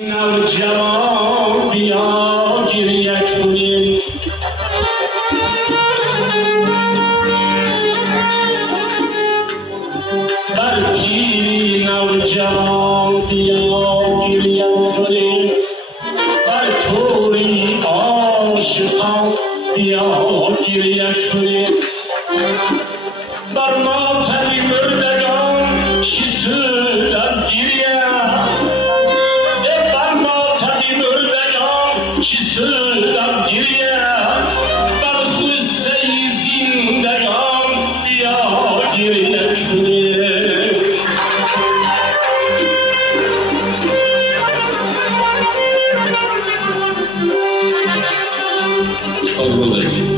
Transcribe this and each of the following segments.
نوجوان بیا گیر یک فوری بر پیری نوجوان بیا گیر یک فوری بر کوری عاشقان بیا گیر یک فوری بر ماتمی مردگان چی سود از گیریه چی سود از گریه بر خوسته زندگان بیا گریه کنیه سرودکی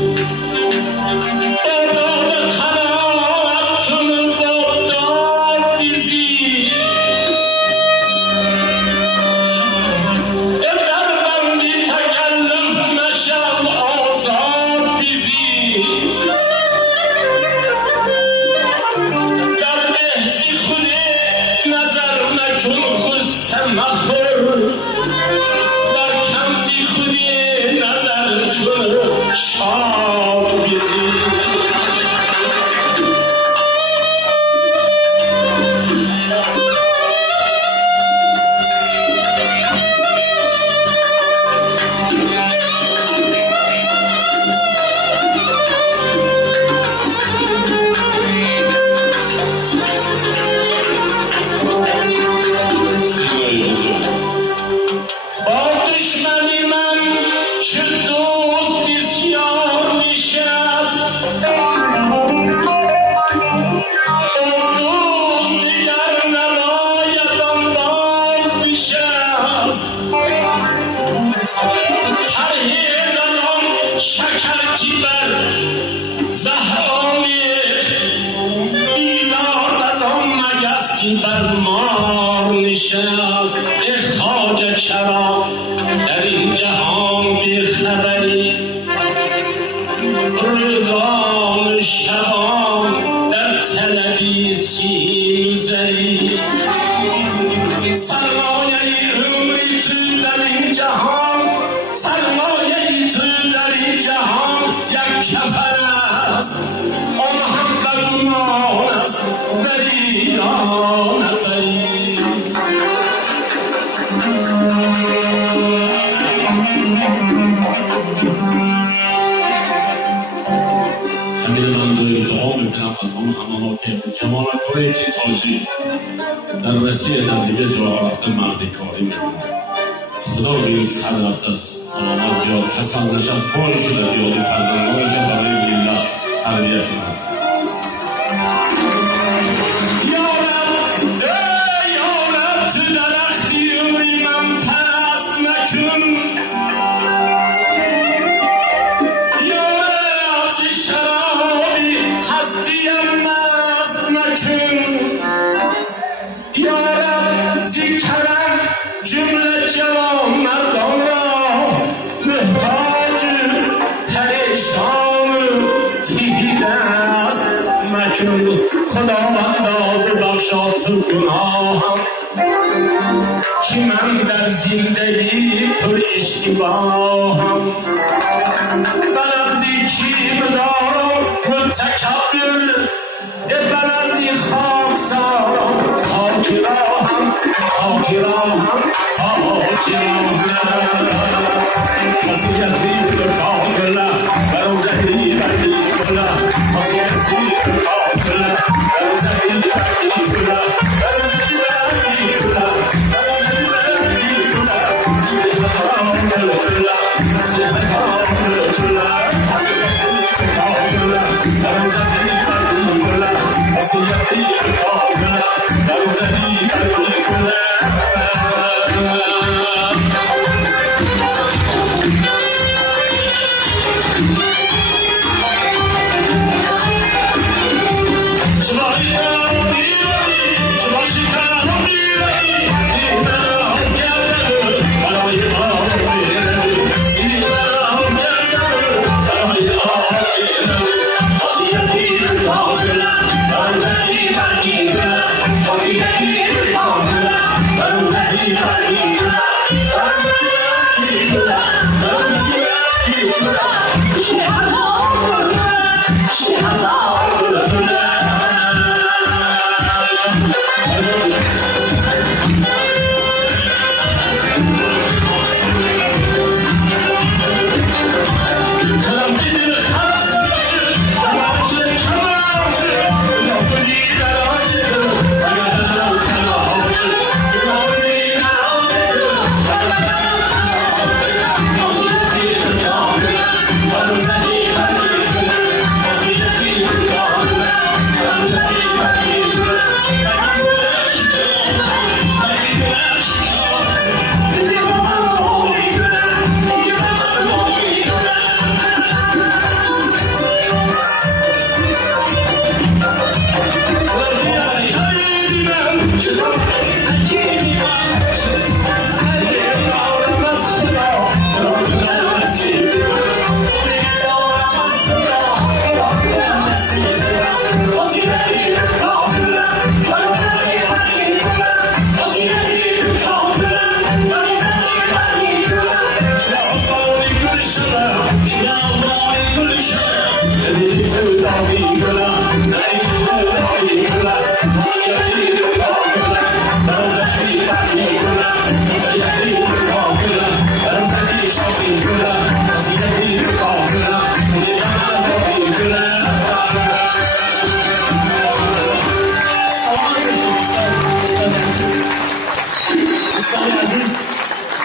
بر مار نشست خواجه چرا در این جهان بیخبری روزان شبان در طلبی سیم زری سرمایه عمری تو در این جهان سرمایه تو در این جهان یک کفر است آن هم بدگمان است بریان بری همین من دعا میکنم از اون همانا که جماعت‌های تاجی در رسیه در دیگه جا رفتن مردی کاری میکنه خدا روی سر رفت از سلامت بیاد کسان نشد بار شده بیاد فرزندانش برای ملت تربیت کنه خداوندا ببخشا تو گناهم که من در زندگی پر اشتباهم بلدی کی بدارم متکبر بلدی خاکسارم خاکی راهم خاصیتی دکوکولا برام زهری بردی کلا خاصیتی دکوکولا برام زهری بردی کلا برام زهری بردی کلا برام زهری بردی کلا شیخ خام کلا شیخ خام کلا خاصیتی دکوکولا برام زهری بردی کلا خاصیتی دکوکولا برام زهری بردی کلا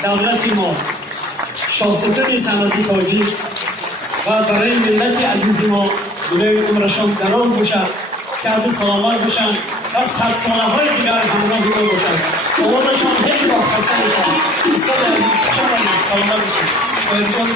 دولت ما شاهستان صنعتی تاجی و برای ملت عزیز ما دنیای عمرشان دراز باشد، صحت سلامت باشند و سالهای دیگر همراه ما باشند. آوازشان خیلی با خسته میشن. سلامت باشند.